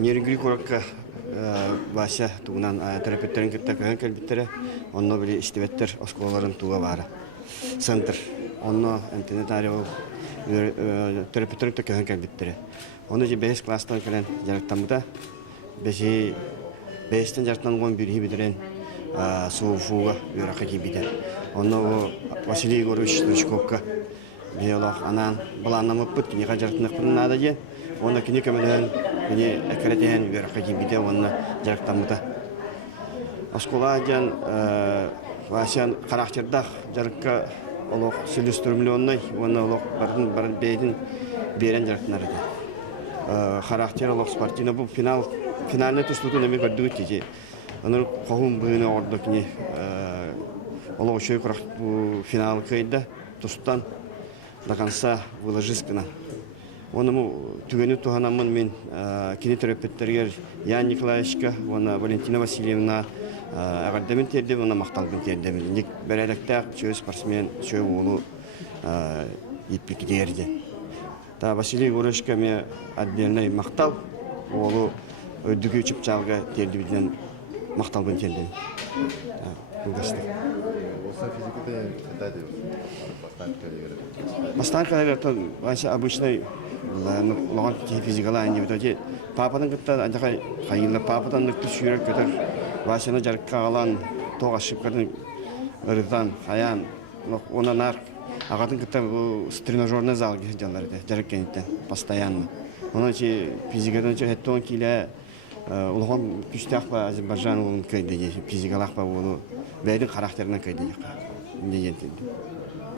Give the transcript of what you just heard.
Нергри коракка Вася тугунан терапевттерин кытта кыган келбиттере онно били истебеттер осколаларын туга бара. Центр онно интернетарио терапевттерин кытта кыган келбиттере. Оны же 5 класстан келен жарыктамыта беши 5тен жарыктан гон бирхи бидерен суфуга юрака кибите. Онно Василий Егорович Рычковка биолог анан баланамыппыт кинега жарыктаныкпын нада же. Оны кини көмөлөн кини экретен юрака кибите онно жарыктамыта. Оскола жан Васян характердах жарыкка олох сүлүстүрмүлөннөй оны олох барын бейдин берен жарыктанар эди. Характер олох спортивный бу финальный тустуту неме көрдүк кеже. Аны кохум быны ордо кини олох шөй курак бу финал кайда тустан до конца выложискана. Оному түгөнү туханамын мен кинетерапевттерге Ян Николаевичка, оны Валентина Васильевна агардамын тердем, оны макталбын тердем. Ник берелектак чөй спортсмен, чөй улу иппики дерди. Та Василий Егоровичка ме отдельный мактал, улу өйдүгү чыпчалга тердибиден макталбын тердем. Угасты. Осы физикада кытайды Постанка, наверное, обычный логан физикала не вот пападан кытта анжакай хайылла пападан ныкты сүйрөк көтөр Васяны жарыкка алан тог ошибканы ырдан хаян онан ар агатын кытта тренажерный зал жалларды жарыккенитен постоянно. Оны физикадан хеттон киле улган күчтак ба Азербайжан улун көйдө физикалак ба улу бэдин характеринен көйдө.